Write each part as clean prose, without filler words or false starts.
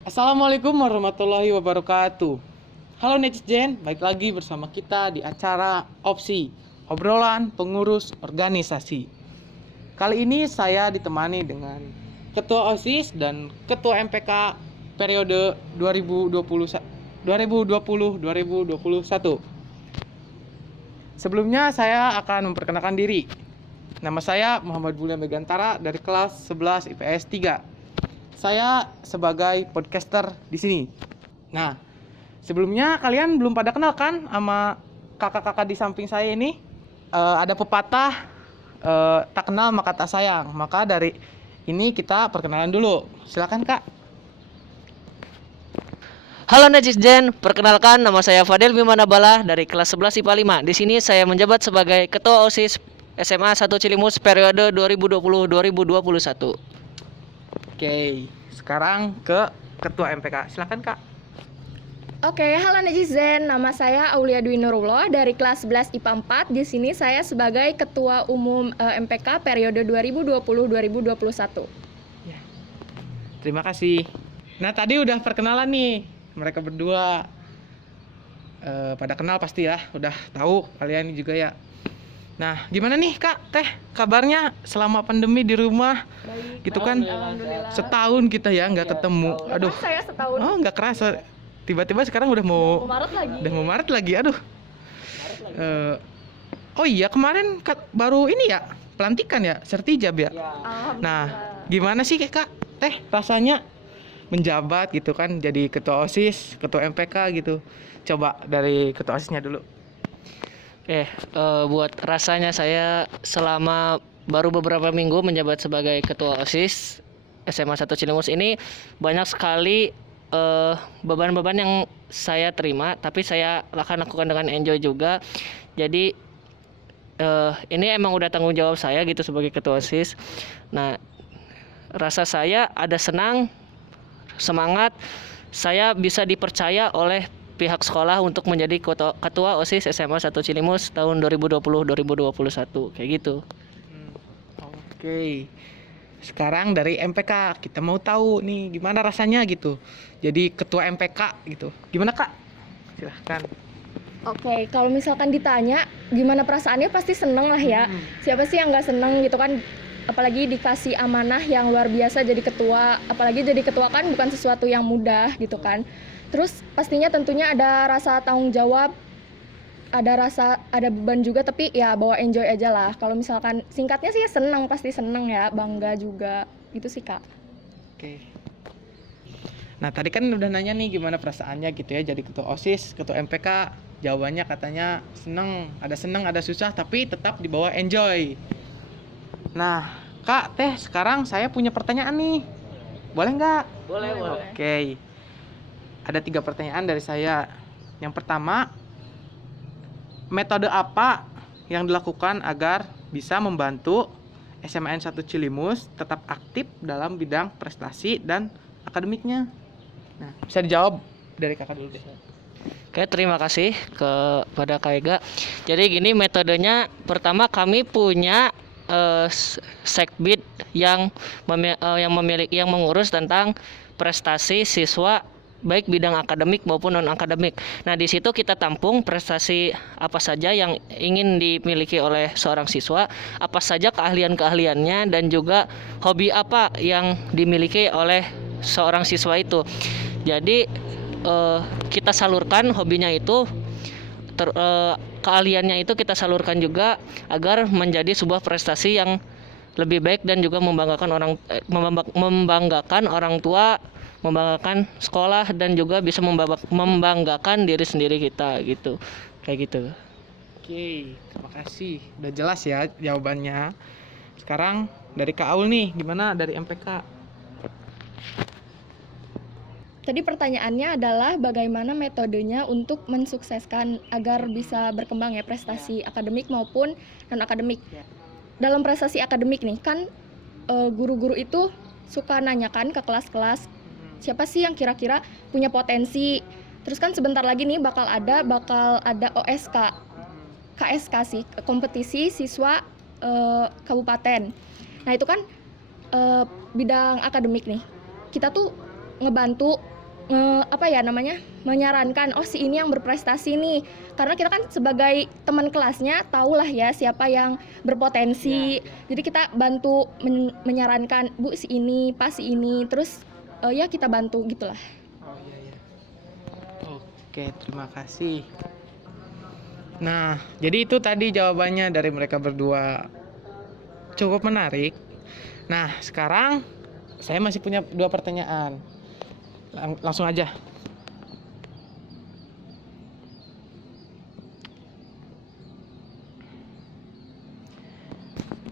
Assalamualaikum warahmatullahi wabarakatuh. Halo Netizen, balik lagi bersama kita di acara Opsi, obrolan pengurus organisasi. Kali ini saya ditemani dengan Ketua OSIS dan Ketua MPK periode 2020-2021. Sebelumnya saya akan memperkenalkan diri. Nama saya Muhammad Bulia Megantara dari kelas 11 IPS 3. Saya sebagai podcaster di sini. Nah, sebelumnya kalian belum pada kenal kan sama kakak-kakak di samping saya ini? Ada pepatah tak kenal maka tak sayang. Maka dari ini kita perkenalan dulu. Silakan Kak. Halo netizen, perkenalkan nama saya Fadel Bimanabala dari kelas 11 IPA 5. Di sini saya menjabat sebagai Ketua OSIS SMA 1 Cilimus periode 2020-2021. Oke, sekarang ke Ketua MPK. Silakan Kak. Oke, halo netizen. Nama saya Aulia Dwi Nurullah dari kelas 11 IPA 4. Di sini saya sebagai Ketua Umum MPK periode 2020-2021. Ya. Terima kasih. Nah, tadi udah perkenalan nih. Mereka berdua pada kenal pasti ya, udah tahu kalian juga ya. Nah, gimana nih Kak, Teh, kabarnya selama pandemi di rumah? Baik, Gitu kan, alhamdulillah. setahun kita ya nggak ketemu. Aduh, Saya setahun. oh nggak kerasa. Tiba-tiba sekarang udah mau Maret lagi. Maret lagi. Aduh. Oh iya, kemarin baru ini ya, pelantikan ya, sertijab ya. Alhamdulillah. Nah, gimana sih Kak, Teh, rasanya menjabat gitu kan, jadi ketua OSIS, ketua MPK gitu. Coba dari ketua OSISnya dulu. Buat rasanya saya selama baru beberapa minggu menjabat sebagai Ketua OSIS SMA 1 Cilimus ini banyak sekali beban-beban yang saya terima, tapi saya akan lakukan dengan enjoy juga. Jadi ini emang udah tanggung jawab saya gitu sebagai Ketua OSIS. Nah, rasa saya ada senang, semangat, saya bisa dipercaya oleh pihak sekolah untuk menjadi ketua OSIS SMA 1 Cilimus tahun 2020-2021 kayak gitu. Oke. Sekarang dari MPK kita mau tahu nih gimana rasanya gitu. Jadi ketua MPK gitu. Gimana Kak? Silahkan. Oke, kalau misalkan ditanya gimana perasaannya pasti seneng lah ya. Siapa sih yang nggak seneng gitu kan? Apalagi dikasih amanah yang luar biasa jadi ketua. Apalagi jadi ketua kan bukan sesuatu yang mudah gitu kan. Terus pastinya tentunya ada rasa tanggung jawab, ada beban juga, tapi ya bawa enjoy aja lah. Kalau misalkan singkatnya sih seneng, pasti seneng ya, bangga juga. Gitu sih Kak. Oke. Nah, tadi kan udah nanya nih gimana perasaannya gitu ya jadi ketua OSIS, ketua MPK. Jawabannya katanya seneng, ada susah, tapi tetap dibawa enjoy. Nah, Kak, Teh, sekarang saya punya pertanyaan nih. Boleh nggak? Boleh. Oke. Ada 3 pertanyaan dari saya. Yang pertama, metode apa yang dilakukan agar bisa membantu SMAN 1 Cilimus tetap aktif dalam bidang prestasi dan akademiknya? Nah, bisa dijawab dari kakak dulu deh. Oke, terima kasih kepada Kak Ega. Jadi gini metodenya, pertama kami punya sekbid yang mengurus tentang prestasi siswa baik bidang akademik maupun non akademik. Nah, di situ kita tampung prestasi apa saja yang ingin dimiliki oleh seorang siswa, apa saja keahlian-keahliannya, dan juga hobi apa yang dimiliki oleh seorang siswa itu. Jadi kita salurkan hobinya itu, keahliannya itu kita salurkan juga agar menjadi sebuah prestasi yang lebih baik dan juga membanggakan orang tua, membanggakan sekolah, dan juga bisa membanggakan diri sendiri kita gitu. Kayak gitu. Oke, terima kasih. Udah jelas ya jawabannya. Sekarang dari Kak Aul nih, gimana dari MPK? Tadi pertanyaannya adalah bagaimana metodenya untuk mensukseskan agar bisa berkembang ya prestasi akademik maupun non akademik. Dalam prestasi akademik nih kan guru-guru itu suka nanyakan ke kelas-kelas siapa sih yang kira-kira punya potensi. Terus kan sebentar lagi nih bakal ada OSK, KSK sih, kompetisi siswa kabupaten. Nah itu kan bidang akademik nih. Kita tuh ngebantu menyarankan, oh si ini yang berprestasi nih, karena kita kan sebagai teman kelasnya tahulah ya siapa yang berpotensi. Jadi kita bantu menyarankan, Bu si ini, Pak si ini, terus ya kita bantu gitulah. Oh iya. Oke, terima kasih. Nah, jadi itu tadi jawabannya dari mereka berdua. Cukup menarik. Nah, sekarang saya masih punya 2 pertanyaan. Langsung aja.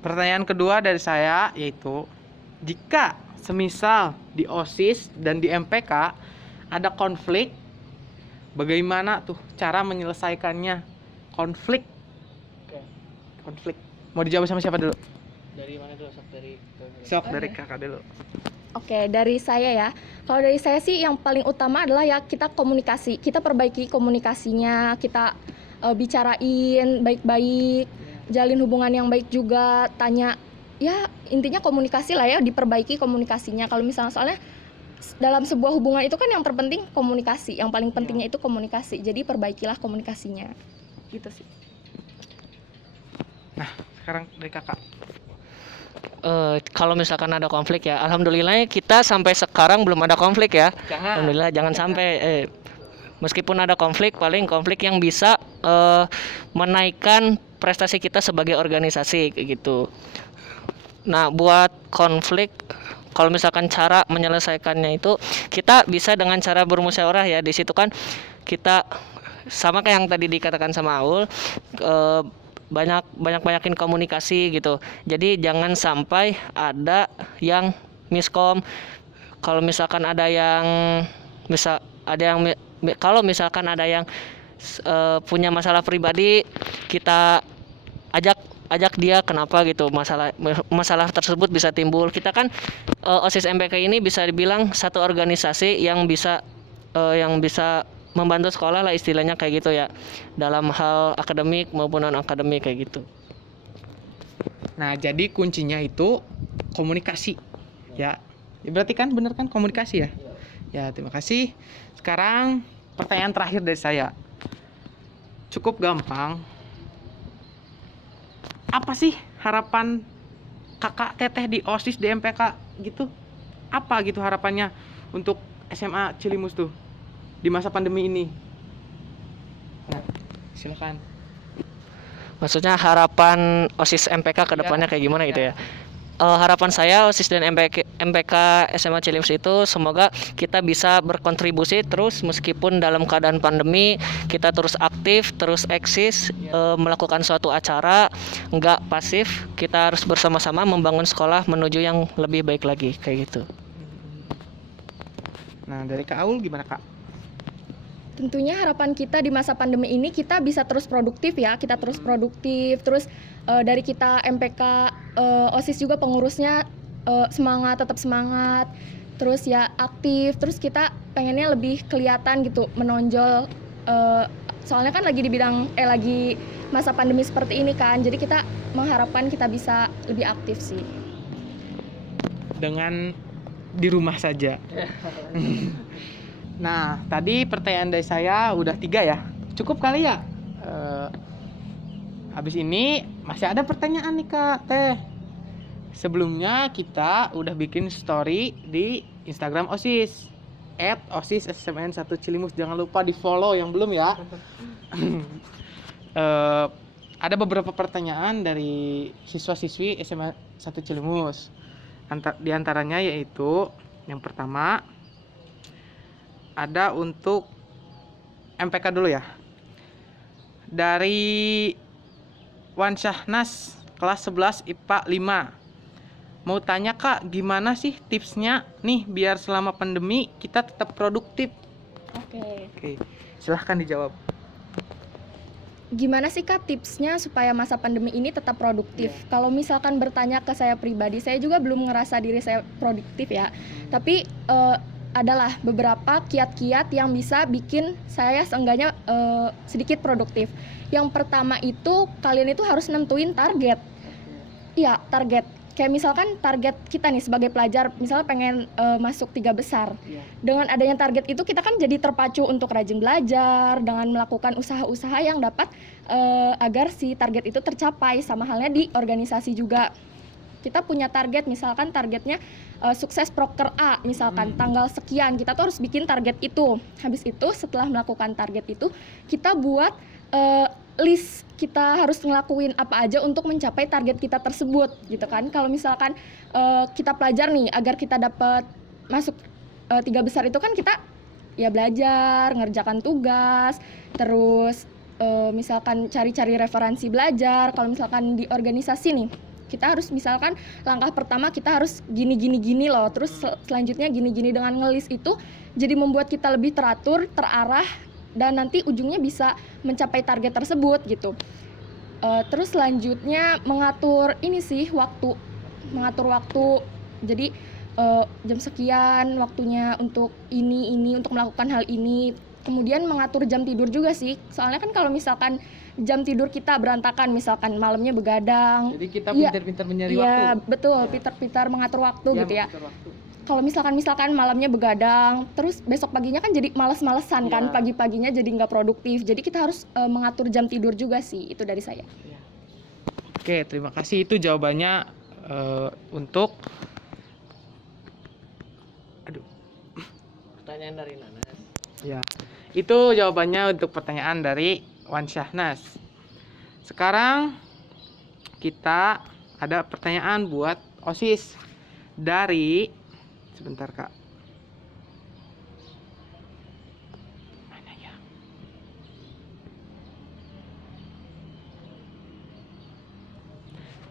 Pertanyaan kedua dari saya yaitu, jika semisal di OSIS dan di MPK ada konflik, bagaimana tuh cara menyelesaikannya? Konflik. Mau dijawab sama siapa dulu? Dari mana dulu? Sok dari kakak dulu. Oke, dari saya ya. Kalau dari saya sih yang paling utama adalah ya kita komunikasi. Kita perbaiki komunikasinya, kita bicarain baik-baik, jalin hubungan yang baik juga, tanya. Ya, intinya komunikasi lah ya, diperbaiki komunikasinya. Kalau misalnya soalnya dalam sebuah hubungan itu kan yang terpenting komunikasi. Yang paling pentingnya itu komunikasi. Jadi perbaikilah komunikasinya. Gitu sih. Nah, sekarang dari kakak. Kalau misalkan ada konflik ya, alhamdulillahnya kita sampai sekarang belum ada konflik ya. Alhamdulillah, jangan sampai meskipun ada konflik, paling konflik yang bisa menaikkan prestasi kita sebagai organisasi kayak gitu. Nah, buat konflik, kalau misalkan cara menyelesaikannya itu kita bisa dengan cara bermusyawarah ya. Di situ kan kita sama kayak yang tadi dikatakan sama Aul, banyakin komunikasi gitu. Jadi jangan sampai ada yang miskom. Kalau misalkan ada yang kalau misalkan ada yang punya masalah pribadi, kita ajak dia kenapa gitu, masalah tersebut bisa timbul. Kita kan OSIS MPK ini bisa dibilang satu organisasi yang bisa membantu sekolah lah istilahnya kayak gitu ya, dalam hal akademik maupun non akademik kayak gitu. Nah, jadi kuncinya itu komunikasi. Ya berarti kan bener kan komunikasi ya? Ya, terima kasih. Sekarang pertanyaan terakhir dari saya. Cukup gampang. Apa sih harapan kakak teteh di OSIS di MPK gitu? Apa gitu harapannya untuk SMA Cilimus tuh di masa pandemi ini? Nah, silakan. Maksudnya harapan OSIS MPK ke depannya kayak gimana gitu ya? Harapan saya OSIS dan MPK SMA Cilimus itu semoga kita bisa berkontribusi terus meskipun dalam keadaan pandemi, kita terus aktif, terus eksis, melakukan suatu acara, nggak pasif. Kita harus bersama-sama membangun sekolah menuju yang lebih baik lagi kayak gitu. Nah, dari Kak Aul gimana Kak? Tentunya harapan kita di masa pandemi ini kita bisa terus produktif ya, kita terus produktif, terus dari kita MPK, OSIS juga pengurusnya tetap semangat, terus ya aktif, terus kita pengennya lebih kelihatan gitu, menonjol, soalnya kan lagi masa pandemi seperti ini kan, jadi kita mengharapkan kita bisa lebih aktif sih. Dengan di rumah saja. Nah, tadi pertanyaan dari saya udah 3 ya. Cukup kali ya? Habis ini masih ada pertanyaan nih Kak Teh. Sebelumnya kita udah bikin story di Instagram OSIS @OSISSMN1 Cilimus. Jangan lupa di follow yang belum ya. Ada beberapa pertanyaan dari siswa-siswi SMA 1 Cilimus. Di antaranya yaitu yang pertama ada untuk MPK dulu ya. Dari Wan Syahnas kelas 11 IPA 5. Mau tanya Kak, gimana sih tipsnya nih biar selama pandemi kita tetap produktif? Oke. Silahkan dijawab. Gimana sih Kak tipsnya supaya masa pandemi ini tetap produktif? Kalau misalkan bertanya ke saya pribadi, saya juga belum ngerasa diri saya produktif ya. Tapi adalah beberapa kiat-kiat yang bisa bikin saya seenggaknya sedikit produktif. Yang pertama itu kalian itu harus nentuin target. Iya, target. kayak misalkan target kita nih sebagai pelajar misalnya pengen masuk 3 besar. Iya. Dengan adanya target itu kita kan jadi terpacu untuk rajin belajar dengan melakukan usaha-usaha yang dapat agar si target itu tercapai. Sama halnya di organisasi juga. Kita punya target, misalkan targetnya sukses proker A, misalkan tanggal sekian, kita tuh harus bikin target itu. Habis itu setelah melakukan target itu, kita buat list kita harus ngelakuin apa aja untuk mencapai target kita tersebut, gitu kan. Kalau misalkan kita pelajar nih, agar kita dapat masuk 3 besar itu kan kita ya belajar, ngerjakan tugas, terus misalkan cari-cari referensi belajar. Kalau misalkan di organisasi nih, kita harus misalkan langkah pertama kita harus gini loh, terus selanjutnya gini dengan ngelis itu jadi membuat kita lebih teratur, terarah, dan nanti ujungnya bisa mencapai target tersebut gitu. Terus selanjutnya mengatur mengatur waktu, jadi jam sekian waktunya untuk ini untuk melakukan hal ini. Kemudian mengatur jam tidur juga sih, soalnya kan kalau misalkan jam tidur kita berantakan, misalkan malamnya begadang. Jadi kita Iya. pintar-pintar mencari waktu. Iya, betul, Ya. pintar-pintar mengatur waktu gitu ya. mengatur waktu. Kalau misalkan malamnya begadang, terus besok paginya kan jadi males-malesan kan, Iya. pagi-paginya jadi nggak produktif. Jadi kita harus mengatur jam tidur juga sih, itu dari saya. Oke, terima kasih. Itu jawabannya untuk Pertanyaan dari Nanas. ya. Itu jawabannya untuk pertanyaan dari Wan Syahnas. Sekarang kita ada pertanyaan buat OSIS dari sebentar Kak. Mana ya?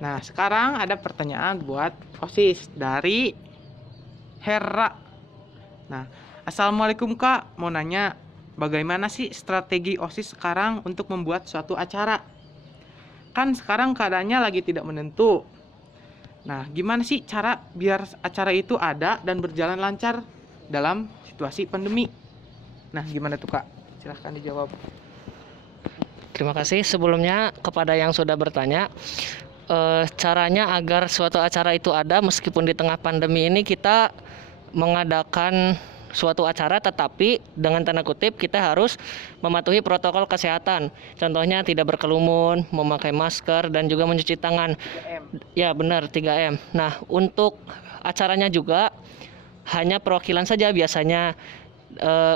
Nah, sekarang ada pertanyaan buat OSIS dari Hera. Nah, Assalamualaikum Kak, mau nanya bagaimana sih strategi OSIS sekarang untuk membuat suatu acara? Kan sekarang keadaannya lagi tidak menentu. Nah, gimana sih cara biar acara itu ada dan berjalan lancar dalam situasi pandemi? Nah, gimana tuh Kak? Silahkan dijawab. Terima kasih sebelumnya kepada yang sudah bertanya. Caranya agar suatu acara itu ada meskipun di tengah pandemi ini, kita mengadakan suatu acara tetapi dengan tanda kutip kita harus mematuhi protokol kesehatan. Contohnya tidak berkerumun, memakai masker, dan juga mencuci tangan. 3M. Ya benar, 3M. Nah, untuk acaranya juga hanya perwakilan saja biasanya.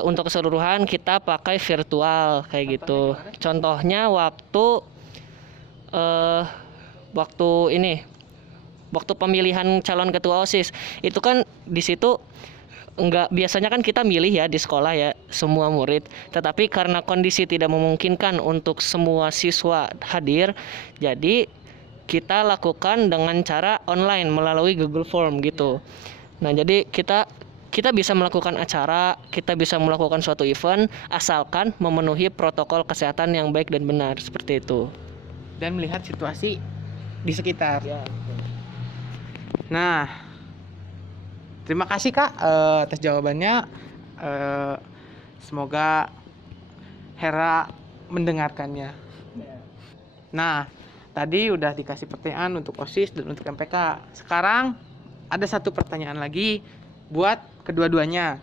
Untuk keseluruhan kita pakai virtual kayak gitu. Contohnya waktu pemilihan calon ketua OSIS itu kan di situ biasanya kan kita milih ya di sekolah ya semua murid, tetapi karena kondisi tidak memungkinkan untuk semua siswa hadir, jadi kita lakukan dengan cara online melalui Google Form gitu. Nah, jadi kita bisa melakukan acara, kita bisa melakukan suatu event asalkan memenuhi protokol kesehatan yang baik dan benar seperti itu. Dan melihat situasi di sekitar. Ya. Nah, terima kasih Kak atas jawabannya. Semoga Hera mendengarkannya. Nah, tadi udah dikasih pertanyaan untuk OSIS dan untuk MPK. Sekarang ada satu pertanyaan lagi buat kedua-duanya.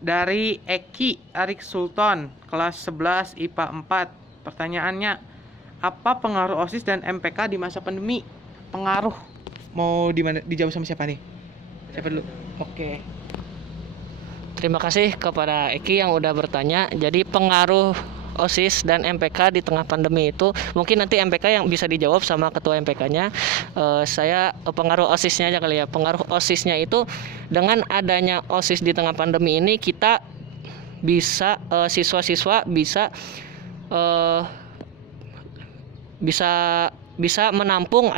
Dari Eki Arik Sultan, kelas 11 IPA 4. Pertanyaannya, apa pengaruh OSIS dan MPK di masa pandemi? Pengaruh. Mau dijawab sama siapa nih? Siapa dulu? Oke. Terima kasih kepada Eki yang udah bertanya. Jadi pengaruh OSIS dan MPK di tengah pandemi itu mungkin nanti MPK yang bisa dijawab sama ketua MPK-nya. Saya pengaruh OSIS-nya aja kali ya. Pengaruh OSIS-nya itu dengan adanya OSIS di tengah pandemi ini kita bisa siswa-siswa bisa menampung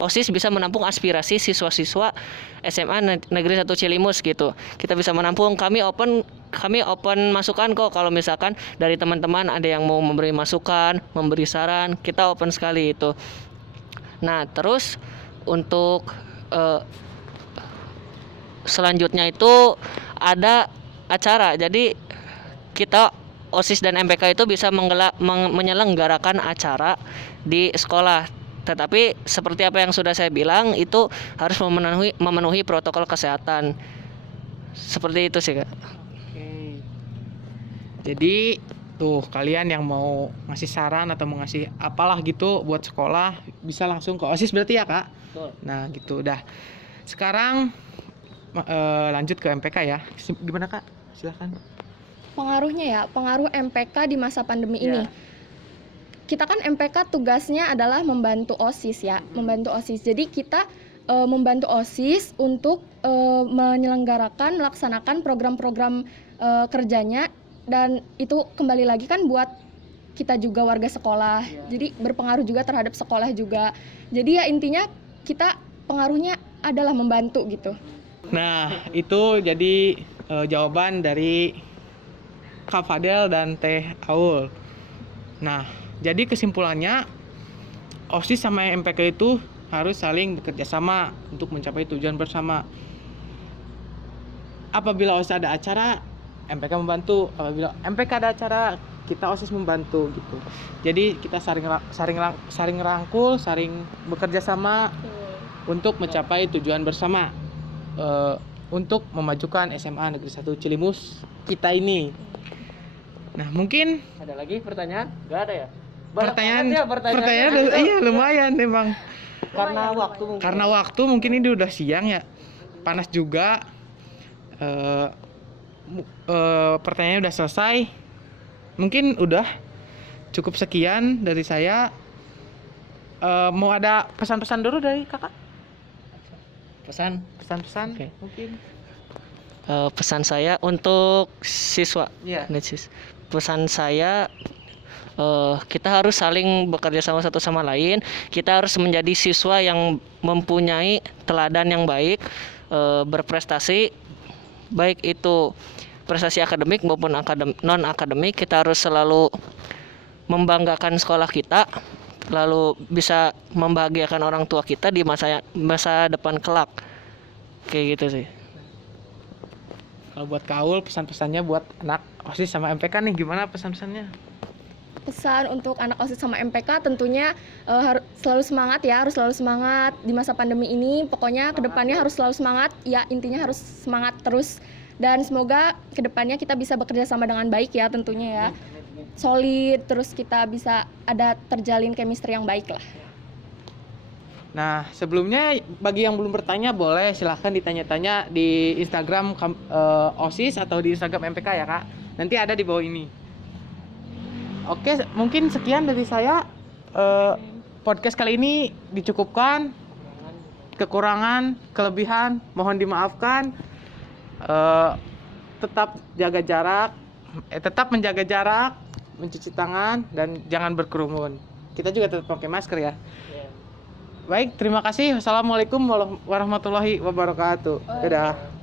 OSIS bisa menampung aspirasi siswa-siswa SMA Negeri 1 Cilimus gitu. Kita bisa menampung, kami open masukan kok, kalau misalkan dari teman-teman ada yang mau memberi masukan, memberi saran, kita open sekali itu. Nah, terus untuk selanjutnya itu ada acara. Jadi kita OSIS dan MPK itu bisa menyelenggarakan acara di sekolah. Tetapi seperti apa yang sudah saya bilang, itu harus memenuhi protokol kesehatan. Seperti itu sih, Kak. Oke. Jadi tuh kalian yang mau ngasih saran atau mau ngasih apalah gitu buat sekolah bisa langsung ke OSIS berarti ya, Kak? Betul. Nah, gitu udah. Sekarang lanjut ke MPK ya. Gimana, Kak? Silakan. Pengaruhnya ya, pengaruh MPK di masa pandemi Ya. ini. Kita kan MPK tugasnya adalah membantu OSIS ya, membantu OSIS. Jadi kita membantu OSIS untuk menyelenggarakan, melaksanakan program-program kerjanya, dan itu kembali lagi kan buat kita juga warga sekolah. Jadi berpengaruh juga terhadap sekolah juga. Jadi ya intinya kita pengaruhnya adalah membantu gitu. Nah, itu jadi jawaban dari Kak Fadel dan Teh Aul. Nah, jadi kesimpulannya OSIS sama MPK itu harus saling bekerja sama untuk mencapai tujuan bersama. Apabila OSIS ada acara, MPK membantu. Apabila MPK ada acara, kita OSIS membantu gitu. Jadi kita saling rangkul, saling bekerja sama untuk mencapai tujuan bersama. Untuk memajukan SMA Negeri 1 Cilimus kita ini. Nah, mungkin Ada lagi pertanyaan? Gak ada ya? pertanyaan Pertanyaannya. iya lumayan memang. Karena waktu mungkin. Karena waktu mungkin ini udah siang ya. Panas juga. Pertanyaannya udah selesai. Mungkin udah cukup sekian dari saya. Mau ada pesan-pesan dulu dari Kakak? Pesan-pesan Oke. mungkin. Pesan saya untuk siswa. Iya. Pesan saya, kita harus saling bekerja sama satu sama lain. Kita harus menjadi siswa yang mempunyai teladan yang baik, berprestasi, baik itu prestasi akademik maupun non akademik. Kita harus selalu membanggakan sekolah kita, lalu bisa membahagiakan orang tua kita di masa depan kelak. Kayak gitu sih. Kalau buat Kaul, pesan-pesannya buat anak OSIS sama MPK nih, gimana pesan-pesannya? Pesan untuk anak OSIS sama MPK tentunya harus selalu semangat ya, harus selalu semangat di masa pandemi ini. Pokoknya kedepannya harus selalu semangat, ya intinya harus semangat terus. Dan semoga kedepannya kita bisa bekerja sama dengan baik ya tentunya ya. Solid, terus kita bisa ada terjalin chemistry yang baik lah. Nah, sebelumnya bagi yang belum bertanya boleh silahkan ditanya-tanya di Instagram OSIS atau di Instagram MPK ya, Kak. Nanti ada di bawah ini. Oke, mungkin sekian dari saya. Podcast kali ini dicukupkan. Kekurangan, kelebihan mohon dimaafkan. Tetap jaga jarak, tetap menjaga jarak, mencuci tangan, dan jangan berkerumun. Kita juga tetap pakai masker ya. Baik, terima kasih. Wassalamualaikum warahmatullahi wabarakatuh. Dadah.